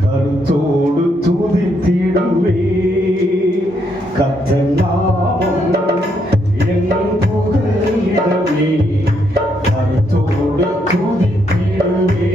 கருத்தோடு துதித்திடுவே கர்த்தர் நாமம் என் புகலிடமே கருத்தோடு துதித்திடுவே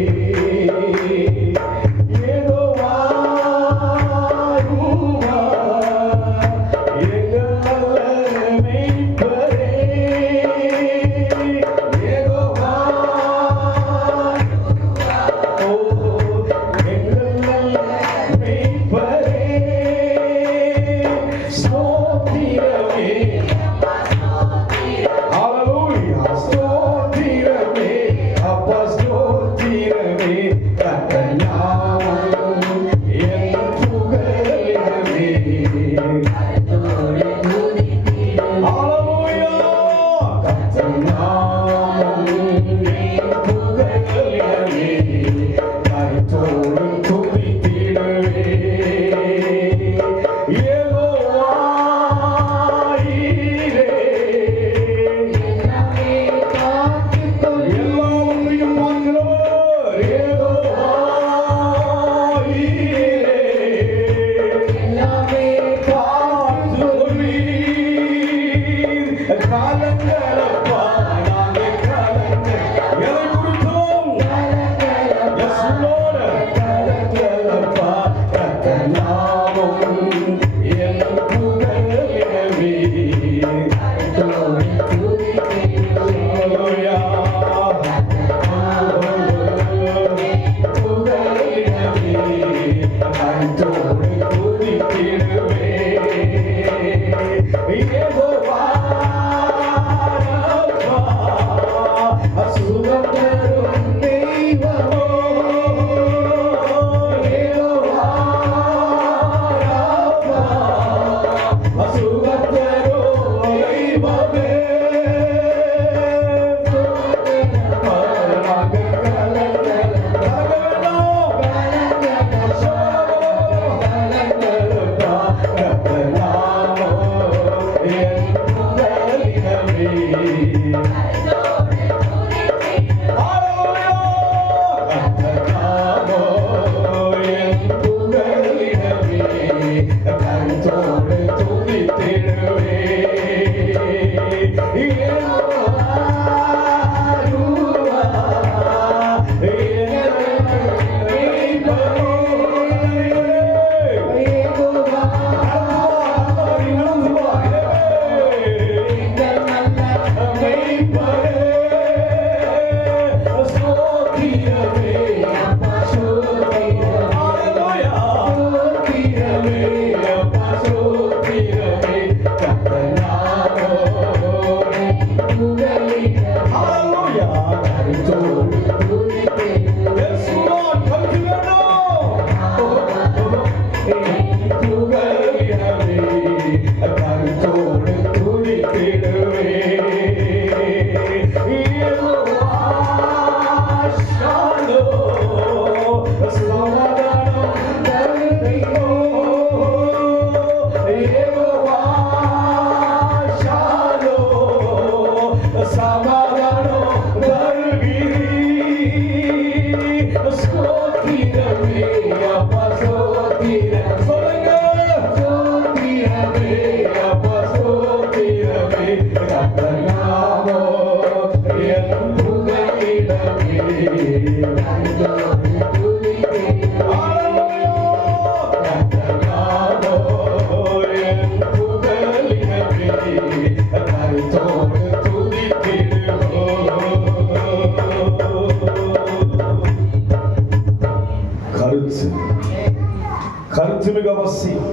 கருத்து மிக அவசியம்.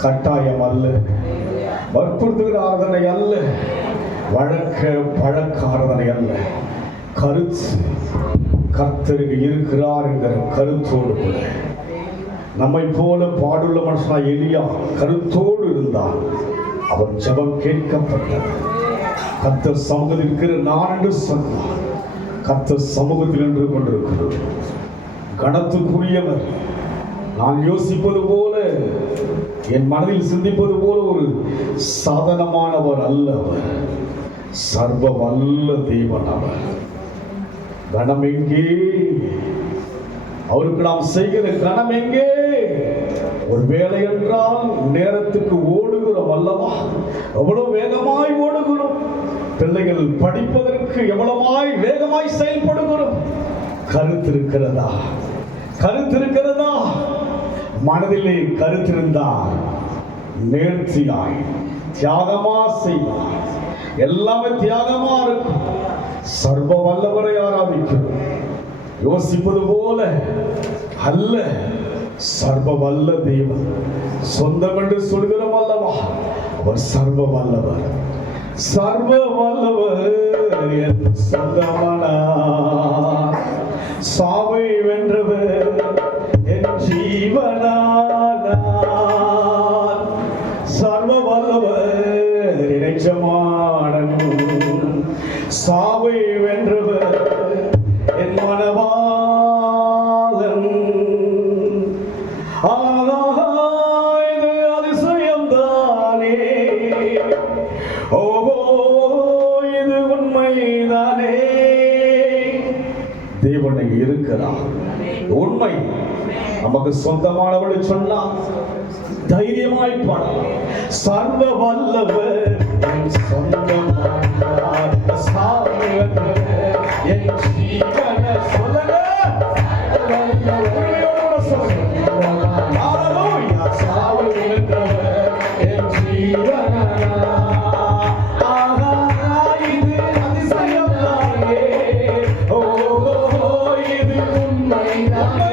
கட்டாயம் அல்ல, வற்புறுத்துகிற ஆராதனை அல்ல, பழக்க ஆராதனை அல்ல. கருத்து கர்த்தருக்கு இருக்கிறார் என்கிற கருத்தோடு கூட நம்மை போல பாடுள்ள மனுஷனா எலியா கருத்தோடு இருந்தால் அவன் ஜெபம் கேட்கப்பட்டது. கர்த்தர் சமூகத்தில் இருக்கிற நான் என்று சொன்னார். கர்த்தர் சமூகத்தில் நின்று கொண்டிருக்கிறார். கணத்துக்குரியவர். நான் யோசிப்பது போல, என் மனதில் சிந்திப்பது போல ஒரு சாதனமானவர் அல்ல. அவர் சர்வ வல்ல தேவன். அவர் கணம் எங்கே? அவருக்கு நாம் செய்கிற கணம் எங்கே? ஒரு வேலை என்றால் நேரத்துக்கு ஓடுகிறோம் அல்லவா? எவ்வளவு வேகமாய் ஓடுகிறோம். பிள்ளைகள் படிப்பதற்கு எவ்வளவாய் வேகமாய் செயல்படுகிறோம். கருத்திருக்கிறதா? கருத்திருக்கிறதா? மனதிலே கருத்திருந்தால் நேர்த்தியாய் தியாகமா செய்வார். எல்லாமே தியாகமா இருக்கும். சர்வ வல்லவரை ஆராதிக்கிறோம். யோசிப்பது போல அல்ல, சர்வ வல்ல தேவன். சொந்தம் என்று சொல்கிறோம் அல்லவா? அவர் சர்வ வல்லவர். சர்வ வல்லவர் என் சொந்தமானார். சாவை வென்றவர் என் ஜீவனானார். சர்வ வல்லவர் எஜமானன். சாவை வென்றவர் என் மனவாளன். இது அதிசயம்தானே, ஓஹோ இது உண்மைதானே. தேவன் இருக்கிறார். உண்மை நமக்கு சொந்தமானவள் சொன்னா தைரியமாய் பாடலாம். சர்வ வல்லவர் என் சொந்தமானார். சாவை வென்றவர் என் ஜீவன. சொல்லுங்க, சாவை வென்றவர் என் ஜீவனானார். இது அதிசயம்தானே, ஓஹோ இது உண்மைதானே.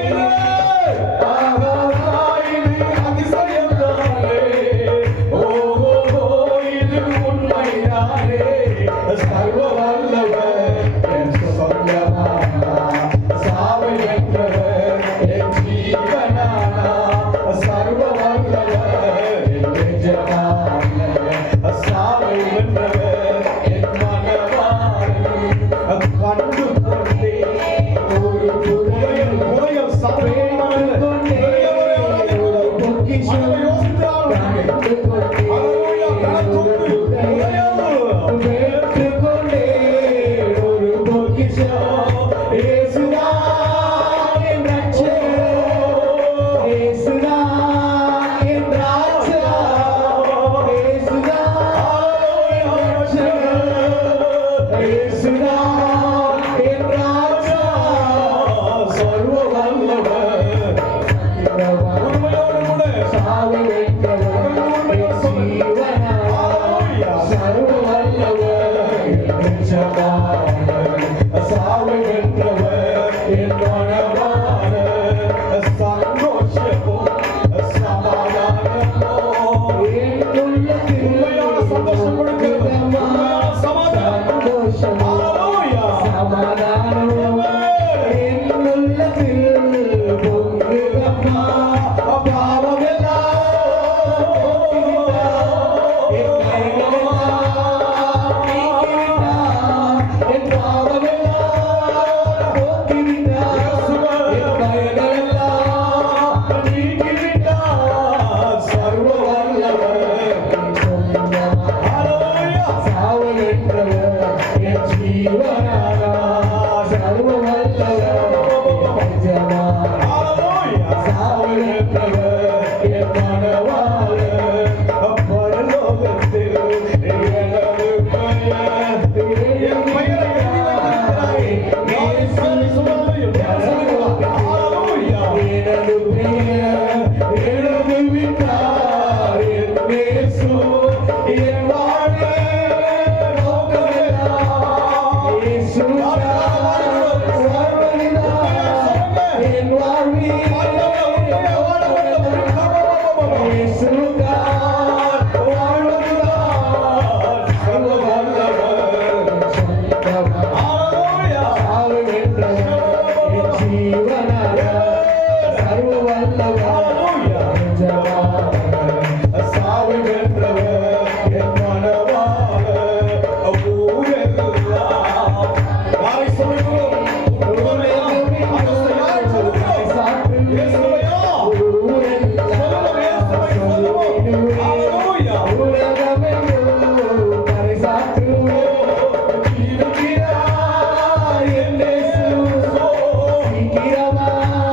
Kirama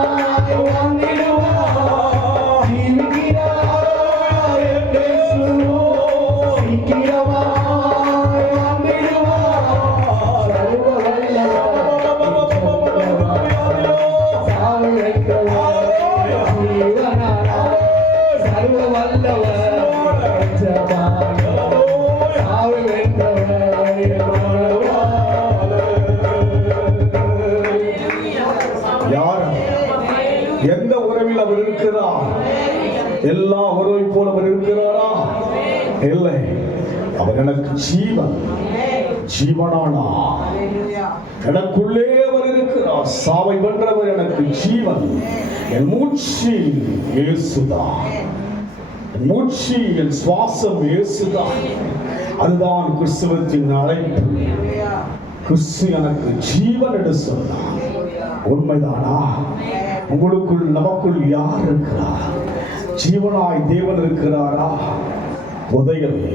சாவை வென்றவர் என் யார்? எந்த உறவில் அவர் இருக்கிறார்? எல்லா உறவை போல அவர் இருக்கிறாரா? இல்லை. அவர் எனக்கு ஜீவன், ஜீவனானா எனக்குள்ளே அவர் இருக்கிறார். சாவை வென்றவர் எனக்கு ஜீவன். என் மூச்சு இயேசுதான், என் மூச்சு என் சுவாசம் இயேசுதான். அதுதான் கிறிஸ்துவத்தின் அழைப்பு. கிறிஸ்து எனக்கு ஜீவன் என்று சொன்னார். உண்மைதானா? உங்களுக்குள் நமக்குள் யார் இருக்கிறார்? ஜீவனாய் தேவன் இருக்கிறாரா? புதையலை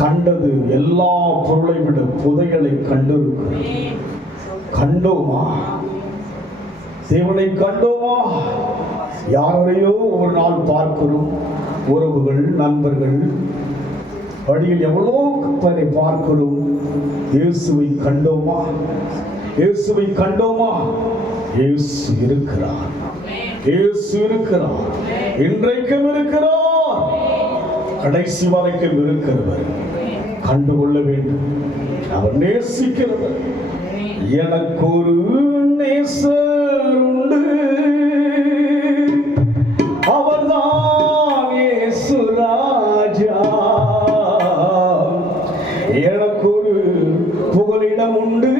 கண்டது எல்லா பொருளை விட புதையலை கண்டிருக்கிறோம். கண்டோமா? தேவனை கண்டோமா? யாரையோ ஒரு நாள் பார்க்கிறோம். உறவுகள், நண்பர்கள், வழியில் எவ்வளோ பேரை பார்க்கிறோம். இயேசுவை கண்டோமா? இயேசுவை கண்டோமா? இயேசு இருக்கிறார், இயேசு இருக்கிறார், இன்றைக்கும் இருக்கிறார், கடைசி வரைக்கும் இருக்கிறவர். கண்டுகொள்ள வேண்டும். அவர் நேசிக்கிறவர். எனக்கு ஒரு நேசர் உண்டு, அவர்தான் இயேசு ராஜா. எனக்கு ஒரு புகலிடம் உண்டு,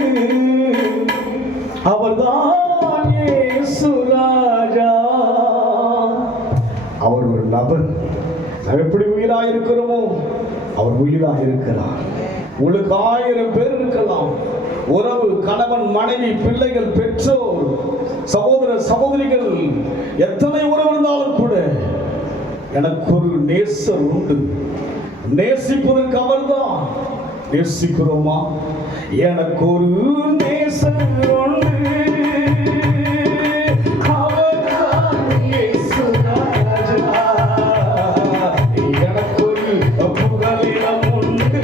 அவர்தான் இயேசு ராஜா. அவர் ஒரு நபர். நாம் எப்படி உயிராக இருக்கிறோமோ அவர் உயிராக இருக்கிறார். உங்களுக்கு 1000 பேர் இருக்கலாம். உறவு, கணவன், மனைவி, பிள்ளைகள், பெற்றோர், சகோதர சகோதரிகள், எத்தனை உறவு இருந்தாலும் கூட எனக்கு ஒரு நேசர் உண்டு. நேசிப்பதற்கு அவர்தான். நேசிக்கிறோமா? எனக்கு ஒரு நேசர் உண்டு, புகலிடம் உண்டு.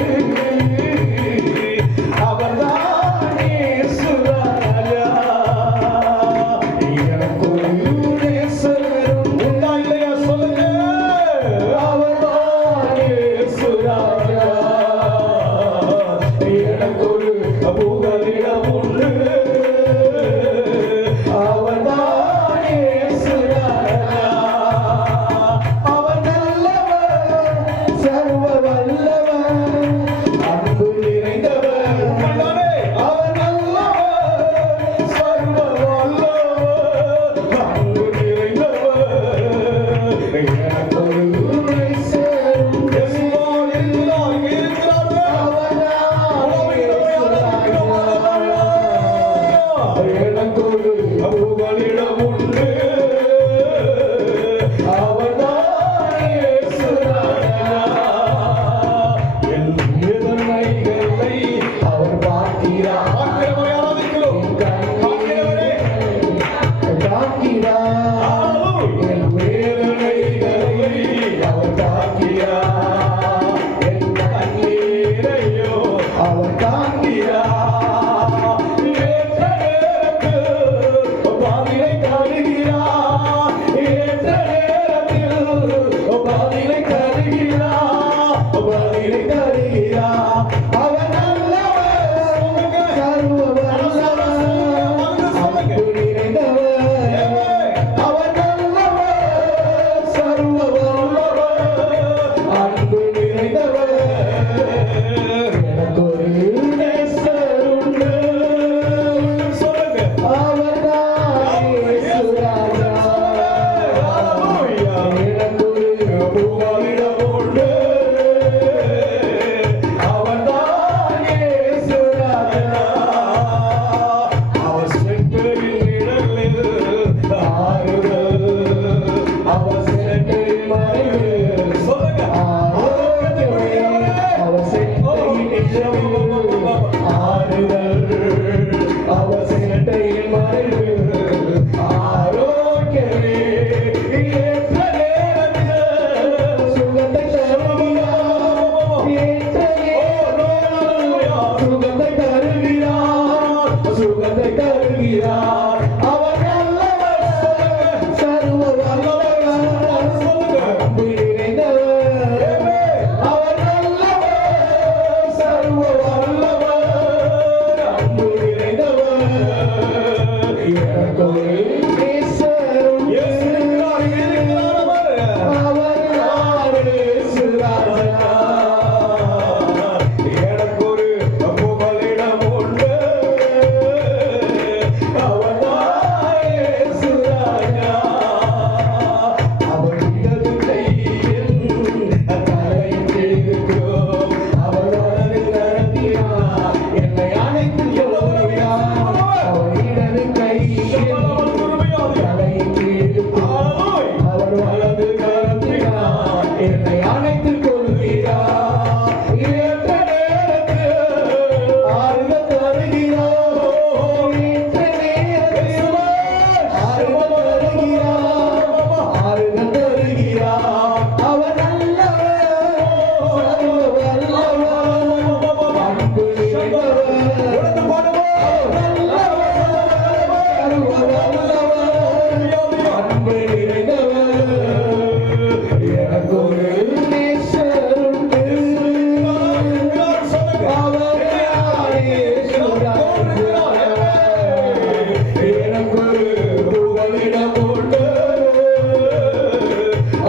புகலிடமுண்டு.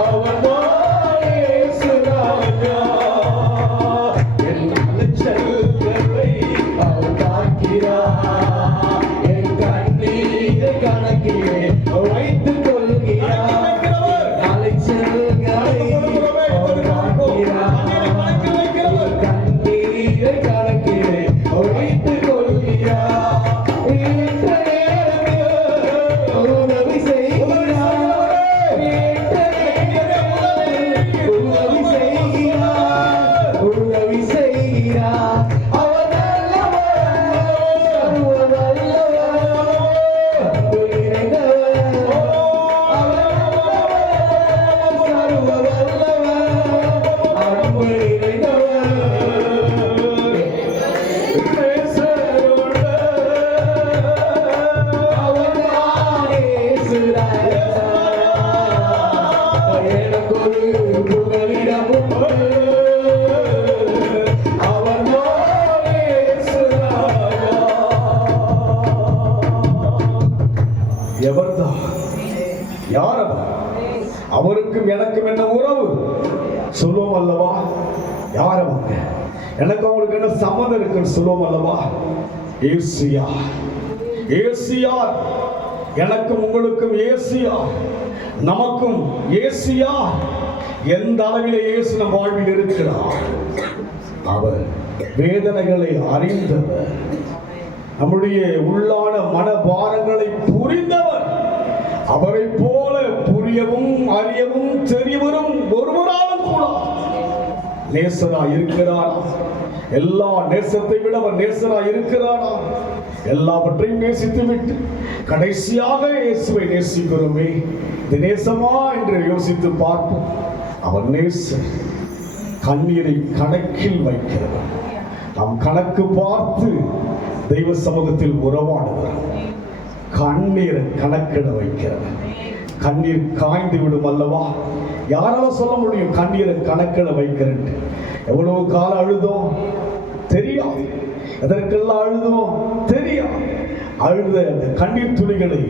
அவர்தான் இயேசு ராஜா. என் அலைச்சல்களை அவர் பார்க்கிறார். என் கண்ணீரை கணக்கிலே வைத்துக் கொள்கிறார். அலைச்சல்களை அவர் பார்க்கிறார். கண்ணீரை கணக்கிலே வைத்துக் கொள்கிறார். உதவி செய்கிறார். உதவி செய்கிறார். உதவி செய்கிறார். அவர் நல்லவர். சர்வ வல்லவர். அன்பு நிறைந்தவர். அவர் நல்லவர். சர்வ வல்லவர். அன்பு நிறைந்தவர். அவர்தான் இயேசு ராஜா. எனக்கொரு புகலிடமுண்டு. அவர்தான் இயேசு ராஜா. எவர்தான்? யார் அவர்? அவருக்கும் எனக்கும் என்ன உறவு சொல்லுவோம் அல்லவா? யார் அவங்க? எனக்கு அவங்களுக்கு என்ன சம்மதம் இருக்குன்னு சொல்லுவோம் அல்லவா? ஏசியா. ஏசியா. எனக்கும் உங்களுக்கும் ஏசியா. நமக்கும் ஏசியா. எந்த அளவிலே இயேசு நம் வாழ்வில் இருக்கிறார். அவர் வேதனைகளை அறிந்தவர். நம்முடைய உள்ளான மனபாரங்களை புரிந்தவர். அவரை போல புரியவும் அறியவும் தெரியவரும் ஒருவராலும் கூட நேசரா இருக்கிறாரா? எல்லா நேசத்தை விட அவர் நேசரா இருக்கிறாரா? எல்லாவற்றையும் நேசித்து விட்டு கடைசியாக இயேசுவை நேசிக்கிறோமே, இது நேசமா என்று யோசித்து பார்ப்போம். அவர் நேசர். கண்ணீரை கணக்கில் வைக்கிறவர். நாம் கணக்கு பார்த்து தெய்வ சமூகத்தில் உறவாடுவர். கண்ணீரை கணக்கிட வைக்கிறவர். கண்ணீர் காய்ந்து விடும் அல்லவா? யாரால சொல்ல முடியும் கண்ணீரை கணக்கிட வைக்கிறேன்? எவ்வளவு காலம் அழுதோம் தெரியாது. எதற்கெல்லாம் அழுதோம் தெரியாது. அழுத அந்த கண்ணீர் துளிகளை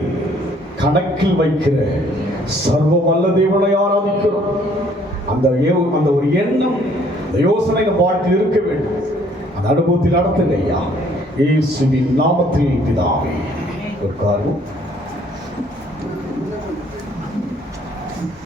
கணக்கில் வைக்கிற சர்வ வல்ல தேவனை ஆராதிக்கிறோம். அந்த ஒரு எண்ணம், அந்த யோசனை நம் வாழ்க்கையில் இருக்க வேண்டும். அந்த அனுபவத்தில் நடத்துங்க ஐயா. இயேசுவின் நாமத்தில் பிதாவே. ஒரு காரணம்